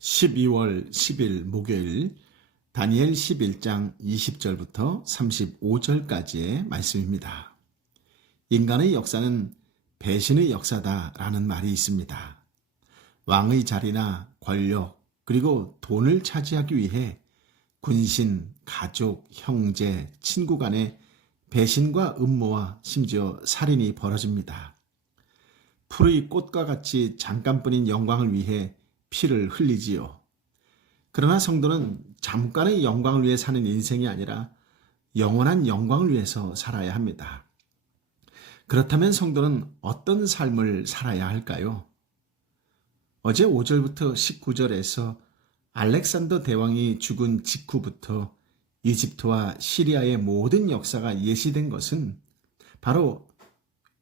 12월 10일 목요일 다니엘 11장 20절부터 35절까지의 말씀입니다. 인간의 역사는 배신의 역사다라는 말이 있습니다. 왕의 자리나 권력 그리고 돈을 차지하기 위해 군신, 가족, 형제, 친구 간의 배신과 음모와 심지어 살인이 벌어집니다. 풀의 꽃과 같이 잠깐뿐인 영광을 위해 피를 흘리지요. 그러나 성도는 잠깐의 영광을 위해 사는 인생이 아니라 영원한 영광을 위해서 살아야 합니다. 그렇다면 성도는 어떤 삶을 살아야 할까요? 어제 5절부터 19절에서 알렉산더 대왕이 죽은 직후부터 이집트와 시리아의 모든 역사가 예시된 것은 바로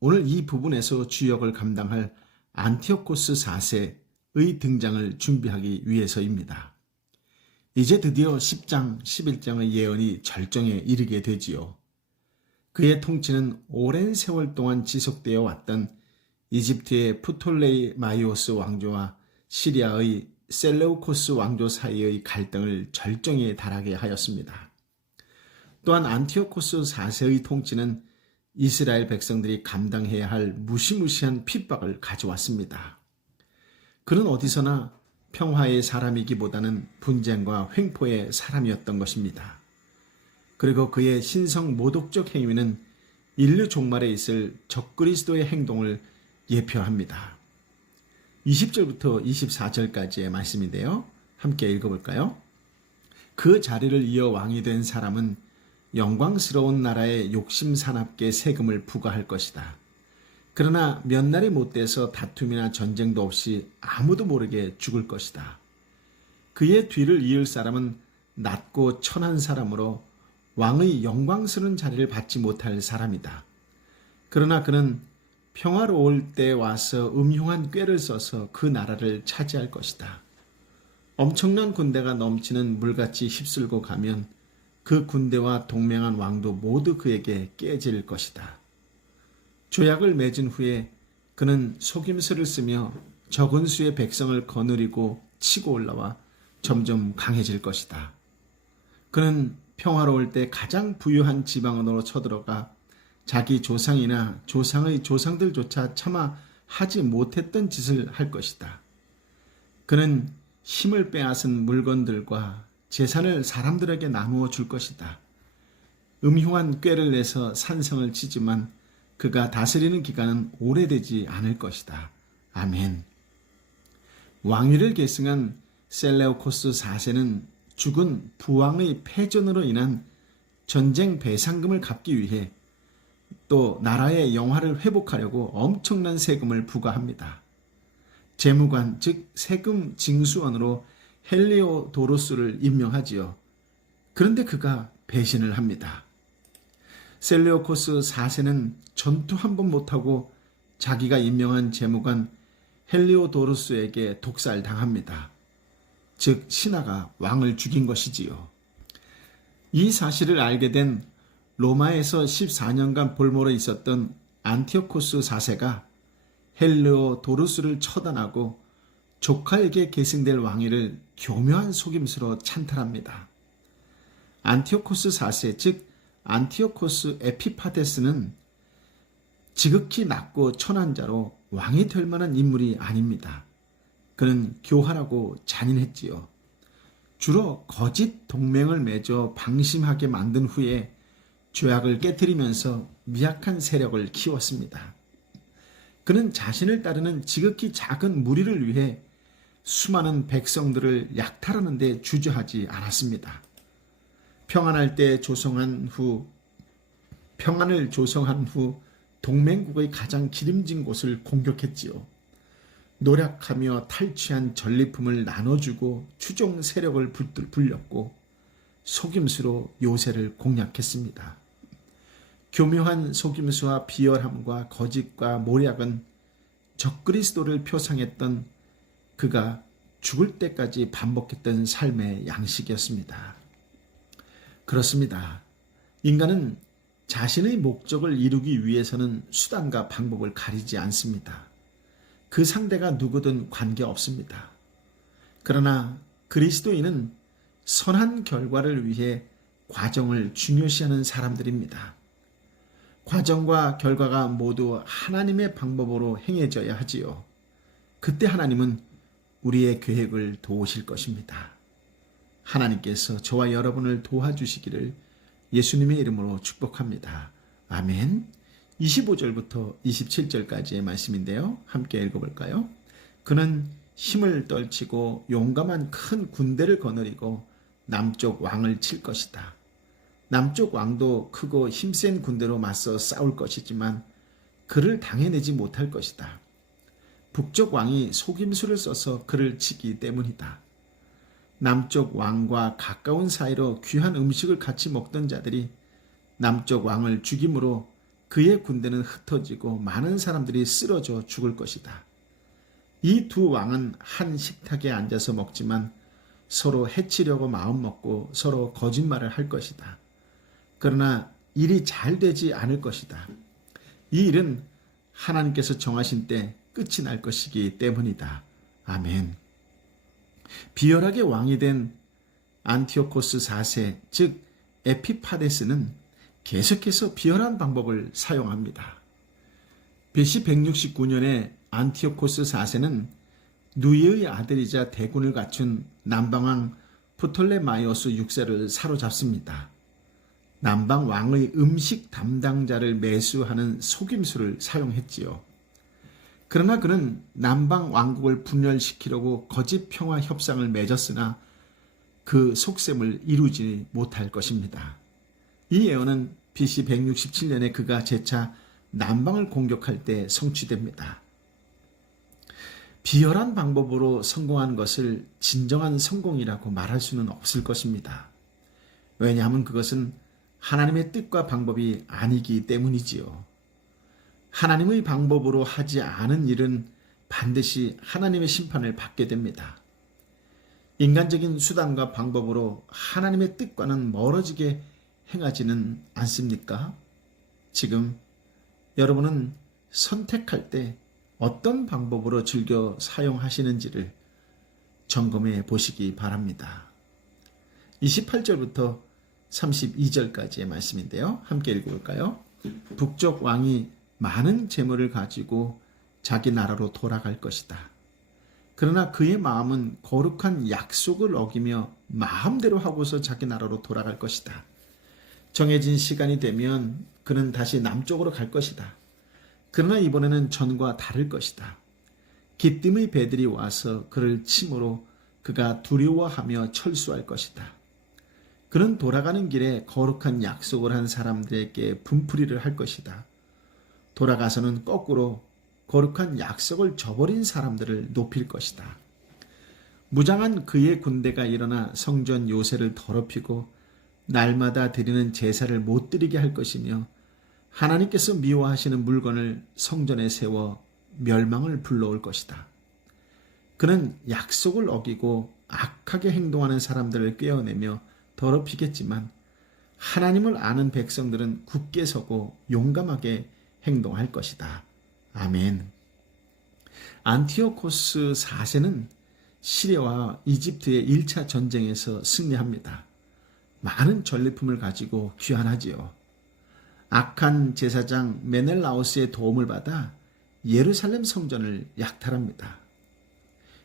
오늘 이 부분에서 주역을 감당할 안티오코스 4세의 등장을 준비하기 위해서입니다. 이제 드디어 10장, 11장의 예언이 절정에 이르게 되지요. 그의 통치는 오랜 세월 동안 지속되어 왔던 이집트의 프톨레마이오스 왕조와 시리아의 셀레우코스 왕조 사이의 갈등을 절정에 달하게 하였습니다. 또한 안티오코스 4세의 통치는 이스라엘 백성들이 감당해야 할 무시무시한 핍박을 가져왔습니다. 그는 어디서나 평화의 사람이기보다는 분쟁과 횡포의 사람이었던 것입니다. 그리고 그의 신성 모독적 행위는 인류 종말에 있을 적그리스도의 행동을 예표합니다. 20절부터 24절까지의 말씀인데요. 함께 읽어볼까요? 그 자리를 이어 왕이 된 사람은 영광스러운 나라에 욕심사납게 세금을 부과할 것이다. 그러나 몇 날이 못돼서 다툼이나 전쟁도 없이 아무도 모르게 죽을 것이다. 그의 뒤를 이을 사람은 낮고 천한 사람으로 왕의 영광스러운 자리를 받지 못할 사람이다. 그러나 그는 평화로울 때 와서 음흉한 꾀를 써서 그 나라를 차지할 것이다. 엄청난 군대가 넘치는 물같이 휩쓸고 가면 그 군대와 동맹한 왕도 모두 그에게 깨질 것이다. 조약을 맺은 후에 그는 속임수를 쓰며 적은 수의 백성을 거느리고 치고 올라와 점점 강해질 것이다. 그는 평화로울 때 가장 부유한 지방으로 쳐들어가 자기 조상이나 조상의 조상들조차 차마 하지 못했던 짓을 할 것이다. 그는 힘을 빼앗은 물건들과 재산을 사람들에게 나누어 줄 것이다. 음흉한 꾀를 내서 산성을 치지만 그가 다스리는 기간은 오래되지 않을 것이다. 아멘. 왕위를 계승한 셀레우코스 4세는 죽은 부왕의 패전으로 인한 전쟁 배상금을 갚기 위해 또 나라의 영화를 회복하려고 엄청난 세금을 부과합니다. 재무관 즉 세금 징수원으로 헬리오도로스를 임명하지요. 그런데 그가 배신을 합니다. 셀레우코스 4세는 전투 한 번 못하고 자기가 임명한 재무관 헬리오도로스에게 독살당합니다. 즉 신하가 왕을 죽인 것이지요. 이 사실을 알게 된 로마에서 14년간 볼모로 있었던 안티오코스 4세가 헬리오도로스를 처단하고 조카에게 계승될 왕위를 교묘한 속임수로 찬탈합니다. 안티오코스 4세 즉 안티오코스 에피파데스는 지극히 낮고 천한 자로 왕이 될 만한 인물이 아닙니다. 그는 교활하고 잔인했지요. 주로 거짓 동맹을 맺어 방심하게 만든 후에 조약을 깨뜨리면서 미약한 세력을 키웠습니다. 그는 자신을 따르는 지극히 작은 무리를 위해 수많은 백성들을 약탈하는 데 주저하지 않았습니다. 평안을 조성한 후 동맹국의 가장 기름진 곳을 공격했지요. 노력하며 탈취한 전리품을 나눠주고 추종 세력을 불렸고 속임수로 요새를 공략했습니다. 교묘한 속임수와 비열함과 거짓과 모략은 적그리스도를 표상했던 그가 죽을 때까지 반복했던 삶의 양식이었습니다. 그렇습니다. 인간은 자신의 목적을 이루기 위해서는 수단과 방법을 가리지 않습니다. 그 상대가 누구든 관계없습니다. 그러나 그리스도인은 선한 결과를 위해 과정을 중요시하는 사람들입니다. 과정과 결과가 모두 하나님의 방법으로 행해져야 하지요. 그때 하나님은 우리의 계획을 도우실 것입니다. 하나님께서 저와 여러분을 도와주시기를 예수님의 이름으로 축복합니다. 아멘. 25절부터 27절까지의 말씀인데요. 함께 읽어볼까요? 그는 힘을 떨치고 용감한 큰 군대를 거느리고 남쪽 왕을 칠 것이다. 남쪽 왕도 크고 힘센 군대로 맞서 싸울 것이지만 그를 당해내지 못할 것이다. 북쪽 왕이 속임수를 써서 그를 치기 때문이다. 남쪽 왕과 가까운 사이로 귀한 음식을 같이 먹던 자들이 남쪽 왕을 죽임으로 그의 군대는 흩어지고 많은 사람들이 쓰러져 죽을 것이다. 이 두 왕은 한 식탁에 앉아서 먹지만 서로 해치려고 마음먹고 서로 거짓말을 할 것이다. 그러나 일이 잘 되지 않을 것이다. 이 일은 하나님께서 정하신 때 끝이 날 것이기 때문이다. 아멘. 비열하게 왕이 된 안티오코스 4세, 즉 에피파데스는 계속해서 비열한 방법을 사용합니다. BC 169년에 안티오코스 4세는 누이의 아들이자 대군을 갖춘 남방왕 프톨레마이오스 6세를 사로잡습니다. 남방왕의 음식 담당자를 매수하는 속임수를 사용했지요. 그러나 그는 남방왕국을 분열시키려고 거짓 평화 협상을 맺었으나 그 속셈을 이루지 못할 것입니다. 이 예언은 BC 167년에 그가 재차 남방을 공격할 때 성취됩니다. 비열한 방법으로 성공한 것을 진정한 성공이라고 말할 수는 없을 것입니다. 왜냐하면 그것은 하나님의 뜻과 방법이 아니기 때문이지요. 하나님의 방법으로 하지 않은 일은 반드시 하나님의 심판을 받게 됩니다. 인간적인 수단과 방법으로 하나님의 뜻과는 멀어지게 행하지는 않습니까? 지금 여러분은 선택할 때 어떤 방법으로 즐겨 사용하시는지를 점검해 보시기 바랍니다. 28절부터 32절까지의 말씀인데요. 함께 읽어볼까요? 북쪽 왕이 많은 재물을 가지고 자기 나라로 돌아갈 것이다. 그러나 그의 마음은 거룩한 약속을 어기며 마음대로 하고서 자기 나라로 돌아갈 것이다. 정해진 시간이 되면 그는 다시 남쪽으로 갈 것이다. 그러나 이번에는 전과 다를 것이다. 기띔의 배들이 와서 그를 침으로 그가 두려워하며 철수할 것이다. 그는 돌아가는 길에 거룩한 약속을 한 사람들에게 분풀이를 할 것이다. 돌아가서는 거꾸로 거룩한 약속을 저버린 사람들을 높일 것이다. 무장한 그의 군대가 일어나 성전 요새를 더럽히고 날마다 드리는 제사를 못 드리게 할 것이며 하나님께서 미워하시는 물건을 성전에 세워 멸망을 불러올 것이다. 그는 약속을 어기고 악하게 행동하는 사람들을 꿰어내며 더럽히겠지만 하나님을 아는 백성들은 굳게 서고 용감하게 행동할 것이다. 아멘. 안티오코스 4세는 시리아와 이집트의 1차 전쟁에서 승리합니다. 많은 전리품을 가지고 귀환하지요. 악한 제사장 메넬라오스의 도움을 받아 예루살렘 성전을 약탈합니다.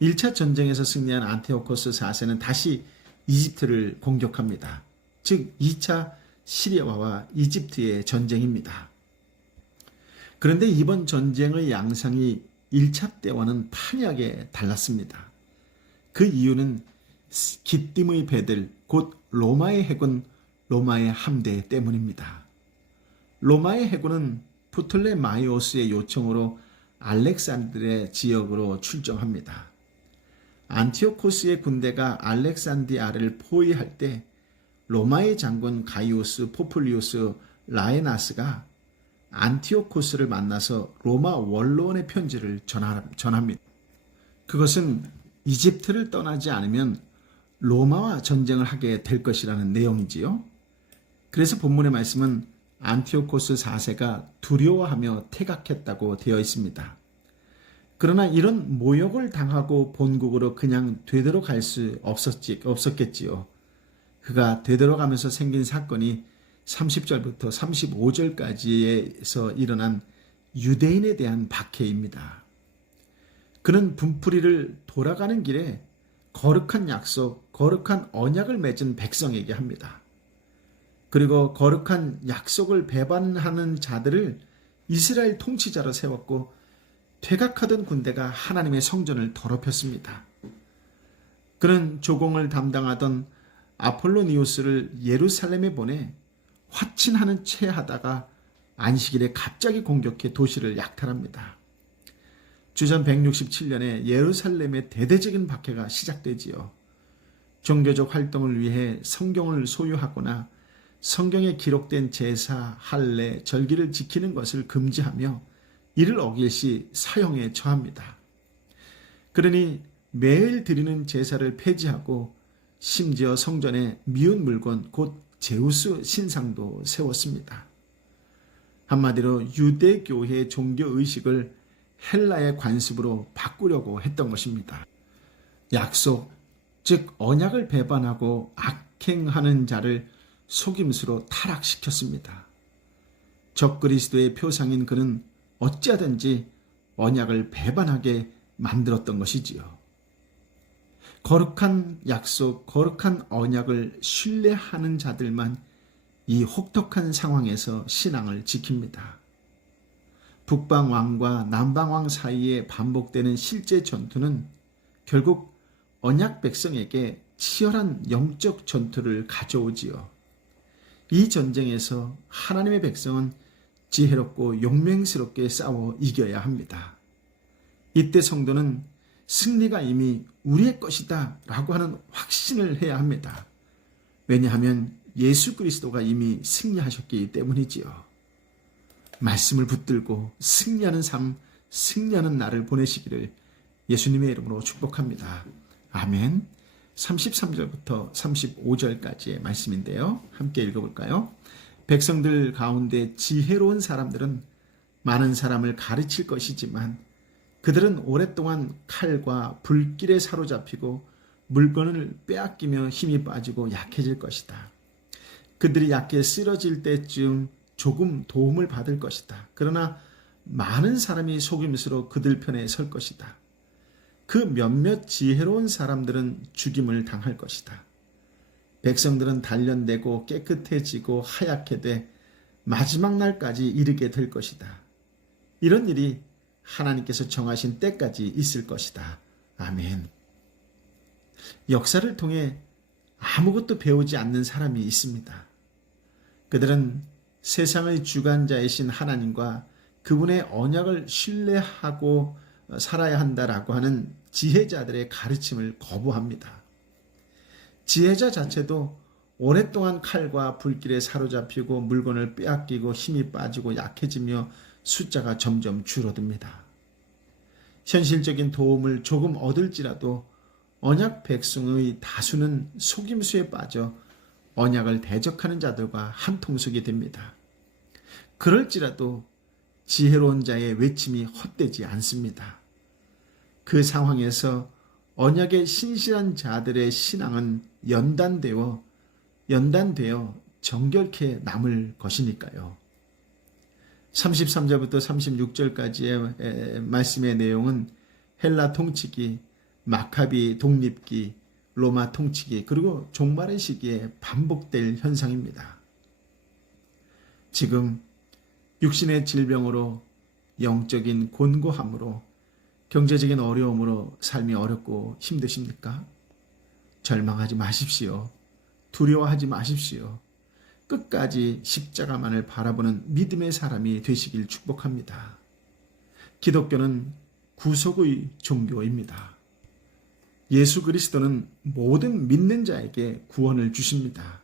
1차 전쟁에서 승리한 안티오코스 4세는 다시 이집트를 공격합니다. 즉 2차 시리아와 이집트의 전쟁입니다. 그런데 이번 전쟁의 양상이 1차 때와는 판이하게 달랐습니다. 그 이유는 기띔의 배들, 곧 로마의 해군, 로마의 함대 때문입니다. 로마의 해군은 프톨레마이오스의 요청으로 알렉산드르의 지역으로 출정합니다. 안티오코스의 군대가 알렉산드리아를 포위할 때 로마의 장군 가이우스 포플리우스 라에나스가 안티오코스를 만나서 로마 원로원의 편지를 전합니다. 그것은 이집트를 떠나지 않으면 로마와 전쟁을 하게 될 것이라는 내용이지요. 그래서 본문의 말씀은 안티오코스 4세가 두려워하며 태각했다고 되어 있습니다. 그러나 이런 모욕을 당하고 본국으로 그냥 되돌아갈 수 없었겠지요. 그가 되돌아가면서 생긴 사건이 30절부터 35절까지에서 일어난 유대인에 대한 박해입니다. 그는 분풀이를 돌아가는 길에 거룩한 약속, 거룩한 언약을 맺은 백성에게 합니다. 그리고 거룩한 약속을 배반하는 자들을 이스라엘 통치자로 세웠고 퇴각하던 군대가 하나님의 성전을 더럽혔습니다. 그는 조공을 담당하던 아폴로니우스를 예루살렘에 보내 화친하는 채 하다가 안식일에 갑자기 공격해 도시를 약탈합니다. 주전 167년에 예루살렘의 대대적인 박해가 시작되지요. 종교적 활동을 위해 성경을 소유하거나 성경에 기록된 제사, 할례, 절기를 지키는 것을 금지하며 이를 어길 시 사형에 처합니다. 그러니 매일 드리는 제사를 폐지하고 심지어 성전에 미운 물건 곧 제우스 신상도 세웠습니다. 한마디로 유대교회의 종교의식을 헬라의 관습으로 바꾸려고 했던 것입니다. 약속, 즉 언약을 배반하고 악행하는 자를 속임수로 타락시켰습니다. 적그리스도의 표상인 그는 어찌하든지 언약을 배반하게 만들었던 것이지요. 거룩한 약속, 거룩한 언약을 신뢰하는 자들만 이 혹독한 상황에서 신앙을 지킵니다. 북방왕과 남방왕 사이에 반복되는 실제 전투는 결국 언약 백성에게 치열한 영적 전투를 가져오지요. 이 전쟁에서 하나님의 백성은 지혜롭고 용맹스럽게 싸워 이겨야 합니다. 이때 성도는 승리가 이미 우리의 것이다 라고 하는 확신을 해야 합니다. 왜냐하면 예수 그리스도가 이미 승리하셨기 때문이지요. 말씀을 붙들고 승리하는 삶, 승리하는 날을 보내시기를 예수님의 이름으로 축복합니다. 아멘. 33절부터 35절까지의 말씀인데요. 함께 읽어볼까요? 백성들 가운데 지혜로운 사람들은 많은 사람을 가르칠 것이지만 그들은 오랫동안 칼과 불길에 사로잡히고 물건을 빼앗기며 힘이 빠지고 약해질 것이다. 그들이 약해 쓰러질 때쯤 조금 도움을 받을 것이다. 그러나 많은 사람이 속임수로 그들 편에 설 것이다. 그 몇몇 지혜로운 사람들은 죽임을 당할 것이다. 백성들은 단련되고 깨끗해지고 하얗게 돼 마지막 날까지 이르게 될 것이다. 이런 일이 하나님께서 정하신 때까지 있을 것이다. 아멘. 역사를 통해 아무것도 배우지 않는 사람이 있습니다. 그들은 세상의 주관자이신 하나님과 그분의 언약을 신뢰하고 살아야 한다라고 하는 지혜자들의 가르침을 거부합니다. 지혜자 자체도 오랫동안 칼과 불길에 사로잡히고 물건을 빼앗기고 힘이 빠지고 약해지며 숫자가 점점 줄어듭니다. 현실적인 도움을 조금 얻을지라도 언약 백성의 다수는 속임수에 빠져 언약을 대적하는 자들과 한통속이 됩니다. 그럴지라도 지혜로운 자의 외침이 헛되지 않습니다. 그 상황에서 언약의 신실한 자들의 신앙은 연단되어 정결케 남을 것이니까요. 33절부터 36절까지의 말씀의 내용은 헬라 통치기, 마카비 독립기, 로마 통치기, 그리고 종말의 시기에 반복될 현상입니다. 지금 육신의 질병으로, 영적인 곤고함으로, 경제적인 어려움으로 삶이 어렵고 힘드십니까? 절망하지 마십시오. 두려워하지 마십시오. 끝까지 십자가만을 바라보는 믿음의 사람이 되시길 축복합니다. 기독교는 구속의 종교입니다. 예수 그리스도는 모든 믿는 자에게 구원을 주십니다.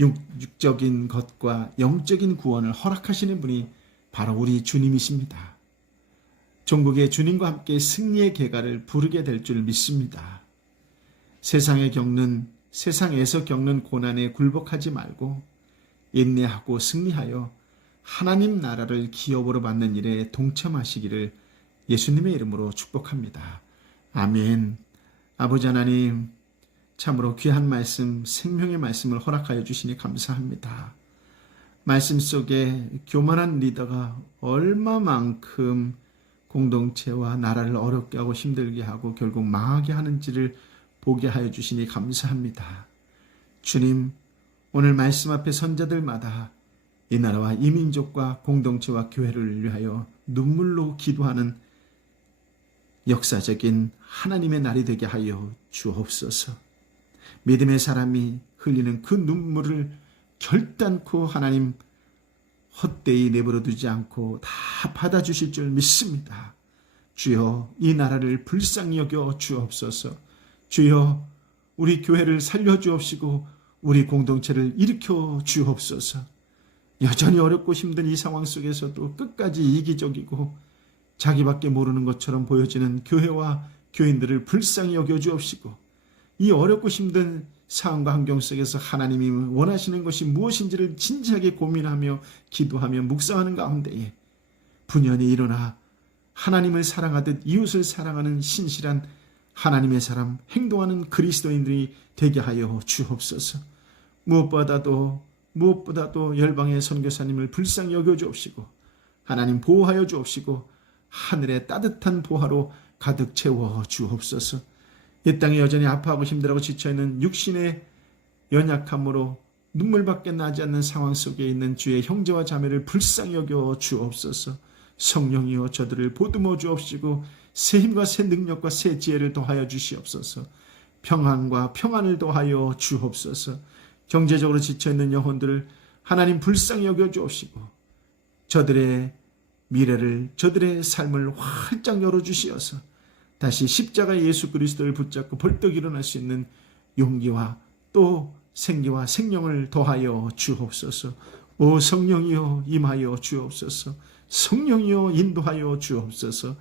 육적인 것과 영적인 구원을 허락하시는 분이 바로 우리 주님이십니다. 종국의 주님과 함께 승리의 계가를 부르게 될 줄 믿습니다. 세상에서 겪는 고난에 굴복하지 말고 인내하고 승리하여 하나님 나라를 기업으로 받는 일에 동참하시기를 예수님의 이름으로 축복합니다. 아멘. 아버지 하나님, 참으로 귀한 말씀, 생명의 말씀을 허락하여 주시니 감사합니다. 말씀 속에 교만한 리더가 얼마만큼 공동체와 나라를 어렵게 하고 힘들게 하고 결국 망하게 하는지를 보게 하여 주시니 감사합니다. 주님, 오늘 말씀 앞에 선자들마다 이 나라와 이 민족과 공동체와 교회를 위하여 눈물로 기도하는 역사적인 하나님의 날이 되게 하여 주옵소서. 믿음의 사람이 흘리는 그 눈물을 결단코 하나님 헛되이 내버려 두지 않고 다 받아주실 줄 믿습니다. 주여, 이 나라를 불쌍히 여겨 주옵소서. 주여, 우리 교회를 살려주옵시고 우리 공동체를 일으켜 주옵소서. 여전히 어렵고 힘든 이 상황 속에서도 끝까지 이기적이고 자기밖에 모르는 것처럼 보여지는 교회와 교인들을 불쌍히 여겨 주옵시고 이 어렵고 힘든 상황과 환경 속에서 하나님이 원하시는 것이 무엇인지를 진지하게 고민하며 기도하며 묵상하는 가운데에 분연히 일어나 하나님을 사랑하듯 이웃을 사랑하는 신실한 하나님의 사람, 행동하는 그리스도인들이 되게 하여 주옵소서. 무엇보다도 열방의 선교사님을 불쌍히 여겨 주옵시고 하나님 보호하여 주옵시고 하늘의 따뜻한 보화로 가득 채워 주옵소서. 이 땅에 여전히 아파하고 힘들어하고 지쳐있는 육신의 연약함으로 눈물밖에 나지 않는 상황 속에 있는 주의 형제와 자매를 불쌍히 여겨 주옵소서. 성령이여 저들을 보듬어 주옵시고 새 힘과 새 능력과 새 지혜를 더하여 주시옵소서. 평안과 평안을 더하여 주옵소서. 경제적으로 지쳐있는 영혼들을 하나님 불쌍히 여겨 주옵시고 저들의 미래를, 저들의 삶을 활짝 열어주시어서 다시 십자가 예수 그리스도를 붙잡고 벌떡 일어날 수 있는 용기와 또 생기와 생명을 더하여 주옵소서. 오 성령이여 임하여 주옵소서. 성령이여 인도하여 주옵소서.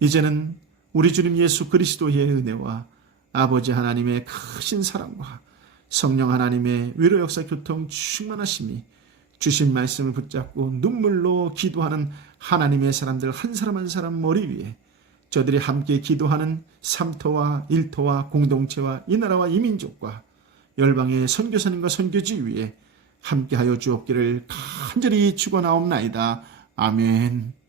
이제는 우리 주님 예수 그리스도의 은혜와 아버지 하나님의 크신 사랑과 성령 하나님의 위로 역사 교통 충만하심이 주신 말씀을 붙잡고 눈물로 기도하는 하나님의 사람들 한 사람 한 사람 머리 위에 저들이 함께 기도하는 삼터와 일터와 공동체와 이 나라와 이 민족과 열방의 선교사님과 선교지 위에 함께하여 주옵기를 간절히 축원하옵나이다. 아멘.